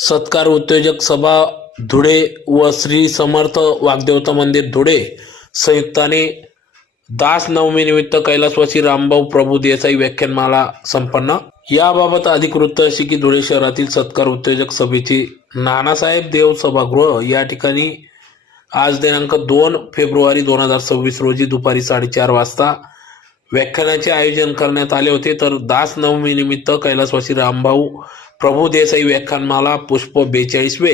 सत्कार उद्योजक सभा धुळे व श्री समर्थ वाग्देवता मंदिर धुळे संयुक्ताने दास नवमीनिमित्त कैलासवासी रामभाऊ प्रभू देसाई व्याख्यानमाला संपन्न। याबाबत अधिक वृत्त अशी की धुळे शहरातील सत्कार उद्योजक सभेचे नानासाहेब देव सभागृह या ठिकाणी आज दिनांक 2 फेब्रुवारी 2026 रोजी दुपारी 4:30 वाजता व्याख्यानाचे आयोजन करण्यात आले होते। तर दास नवमी निमित्त कैलासवासी रामभाऊ प्रभू देसाई व्याख्यानमाला पुष्प 42वे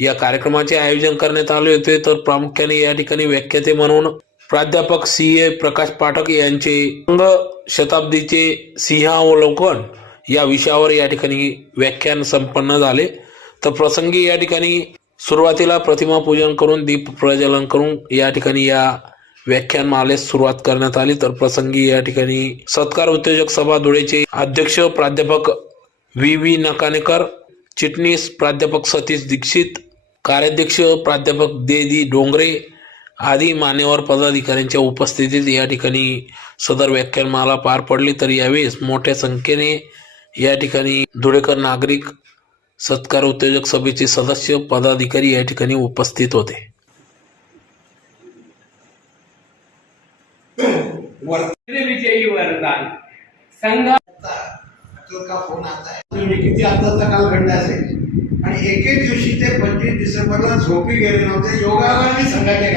या कार्यक्रमाचे आयोजन करण्यात आले होते। तर प्रामुख्याने या ठिकाणी व्याख्याते म्हणून प्राध्यापक CA प्रकाश पाठक यांचे अंग शताब्दीचे सिंहावलोकन या विषयावर या ठिकाणी व्याख्यान संपन्न झाले। तर प्रसंगी या ठिकाणी सुरुवातीला प्रतिमा पूजन करून दीप प्रज्वलन करून या ठिकाणी या व्याख्यानमालेस सुरुवात करण्यात आली। तर प्रसंगी या ठिकाणी सत्कार उद्योजक सभा धुळेचे अध्यक्ष प्राध्यापक VV नकानेकर, चिटणीस प्राध्यापक सतीश दीक्षित, कार्याध्यक्ष प्राध्यापक देदी डोंगरे आदी मान्यवर पदाधिकाऱ्यांच्या उपस्थितीत या ठिकाणी सदर व्याख्यानमाला पार पडली। तर यावेळेस मोठ्या संख्येने या ठिकाणी धुळेकर नागरिक, सत्कार उद्योजक सभेचे सदस्य, पदाधिकारी या ठिकाणी उपस्थित होते। विजयी वरदान संघ का फोन आता है तुम्ही किती आताचा कालखंड असेल आणि एके दिवशी ते 25 डिसेंबरला झोपी गेले नव्हते, योगायोगाने संघाचे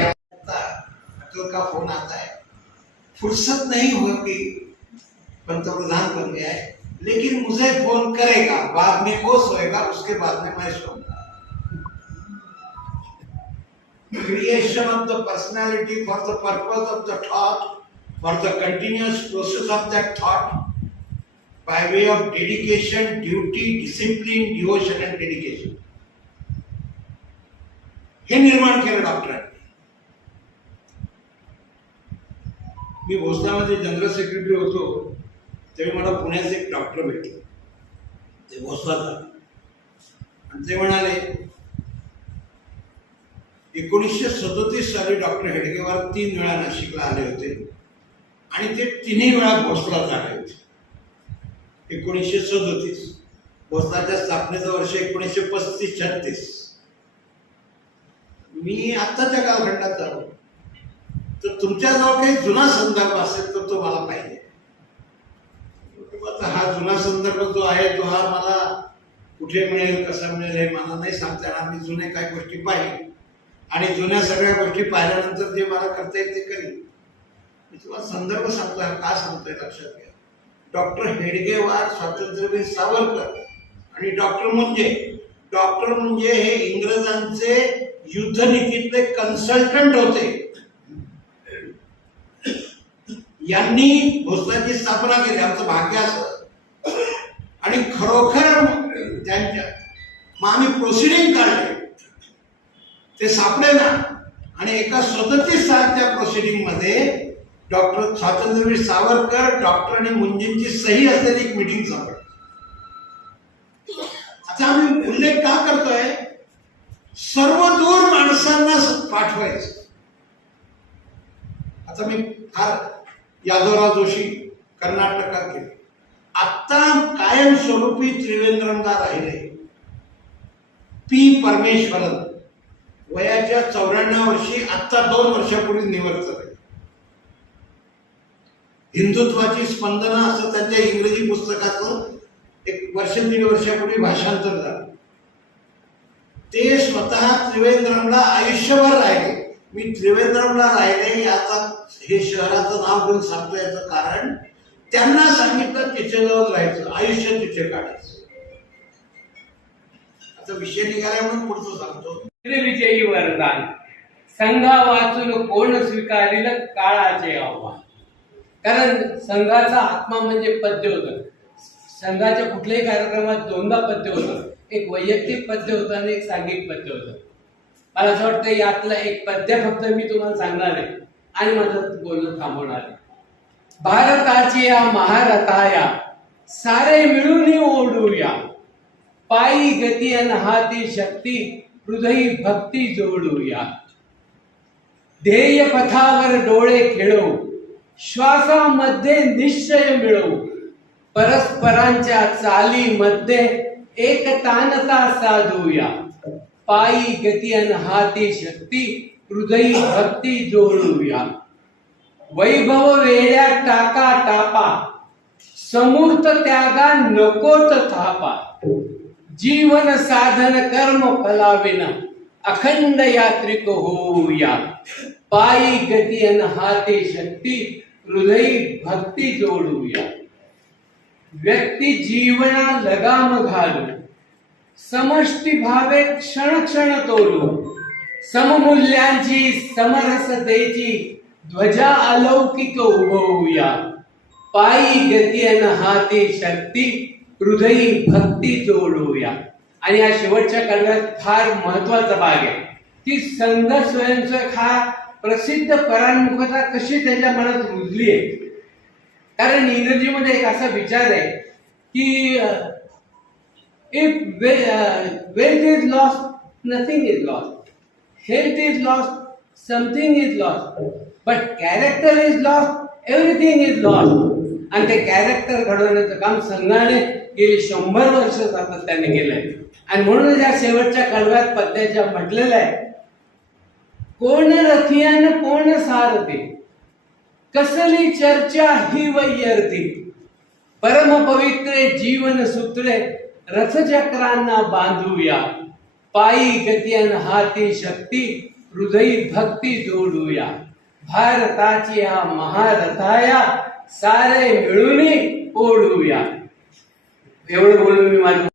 का फोन आता है। फुर्सत नहीं होगी, पंतप्रधान बन गया है, लेकिन मुझे फोन करेगा, बाद में वो सोएगा, उसके बाद में मैं सोऊंगा। Creation of the personality for the purpose of the thought, for the continuous process of that thought by way of dedication, duty, discipline, devotion and dedication. हे निर्माण केलं डॉक्टरांनी। मी भोसलामध्ये जनरल सेक्रेटरी होतो तेव्हा मला पुण्याचे एक डॉक्टर भेटले, ते भोसलाचा, आणि ते म्हणाले 1937 साली डॉक्टर हेडगेवार 3 वेळा नाशिकला आले होते आणि ते 3ही वेळा भोसला झाले होते। 1937 भोसलाच्या स्थापनेचं वर्ष 1935-36। मी आत्ताच्या कालखंडात जाऊ तर तुमच्याजवळ काही जुना संदर्भ असेल तर तो मला पाहिजे। हा जुना संदर्भ जो आहे तो हा मला कुठे मिळेल, कसा मिळेल हे मला नाही सांगता येणार। मी जुने काही गोष्टी पाहिजे आणि जुन्या सगळ्या गोष्टी पाहिल्यानंतर जे मला करता येईल ते करीन। मी तुम्हाला संदर्भ सांगतोय, का सांगतोय लक्षात घ्या। डॉक्टर हेडगेवार, स्वातंत्र्यवीर सावरकर आणि डॉक्टर मुंजे हे इंग्रजांचे युद्धनीतीतले कन्सल्टंट होते। यांनी भोसलाची स्थापना केली, आमचं भाग्य असं। आणि खरोखर त्यांच्या मग आम्ही प्रोसिडिंग काढले, ते सापडे ना, आणि एका 37 सालच्या प्रोसिडिंग मध्ये डॉक्टर स्वातंत्र्यवीर सावरकर, डॉक्टर आणि मुंजेंची सही असलेली एक मीटिंग सापडली। आता आम्ही उल्लेख का करतोय, सर्व दूर माणसांना पाठवायचं। आता मी फार यादवराव जोशी कर्नाटकात गेले, आता कायमस्वरूपी त्रिवेंद्रमला राहिले P परमेश्वरन, वयाच्या 94 वर्षी, आता 2 वर्षापूर्वी निवृत्त झाले। हिंदुत्वाची स्पंदना असं त्यांच्या इंग्रजी पुस्तकाचं 1 वर्ष 1.5 वर्षापूर्वी भाषांतर झालं। ते स्वतः त्रिवेंद्रमला आयुष्यभर राहिले। मी त्रिवेंद्रमला राहिले याचा, हे शहराचं नाव घेऊन सांगतो, याचं कारण त्यांना सांगितलं तिथे जाऊन राहायचं, आयुष्य तिथे काढायचं। आता विषय निघाला म्हणून पुढचं सांगतो। विजयी वरदान संघा वाचून कोण स्वीकारिल काळाचे आव्हान। कारण संघाचा आत्मा म्हणजे पद्य होतं। संघाच्या कुठल्याही कार्यक्रमात 2दा पद्य होतं, एक वैयक्तिक पद्य होतं आणि एक सांघिक पद्य होतं। मला असं वाटतं यातलं एक पद्य फक्त मी तुम्हाला सांगणार आहे आणि माझं बोलणं थांबवणार आहे। भारताची या महारथाया सारे मिळून ओढूया, पायी गती अन हाती शक्ती, हृदयी भक्ती जोडूया। ध्येय पथावर डोळे खेळवू, श्वासामध्ये निश्चय मिळवू, परस्परांच्या चालीमध्ये एक तानता साधूया, पायी गती अन हाती शक्ती, हृदयी भक्ती जोडूया. वैभव वेड्या टाका टापा, समूर्त त्यागा नकोत थापा. जीवन साधन कर्म फलाविना, अखंड यात्रिक होऊया. पायी गती अन हाती शक्ती, हृदयी भक्ती जोडूया. व्यक्ती जीवना लगाम घालू, समष्टी भावे क्षण क्षण तोलू. सममूल्यांची समरसतेची ध्वजा अलौकिक उभवूया. पायी गती अन हाती शक्ती, हृदयी भक्ती जोडूया. आणि या शेवटच्या कडव्यात फार महत्वाचा भाग आहे की संघ स्वयंसेवक हा प्रसिद्ध परांमुखता कशी त्याच्या मनात रुजली आहे. कारण इंग्रजीमध्ये एक असा विचार आहे की if wealth is lost nothing is lost, health is lost something is lost, but character is lost everything is lost. आणि ते कॅरेक्टर घडवण्याचं काम संघाने गेली 100 वर्ष सातत्याने केलंय. आणि म्हणून या शेवटच्या कडव्यात पद्याच्या म्हटलेलं आहे, कोण रथियान कोण सारथी, कसली चर्चा ही वैयर्थी. परम पवित्रे जीवन सूत्रे, रथचक्रांना बांधूया. पायी गती अन हाती शक्ती, हृदयी भक्ती जोडूया. भारताची या महारथाया, सारे मिळून ओढूया. एवढं बोलून मी माझं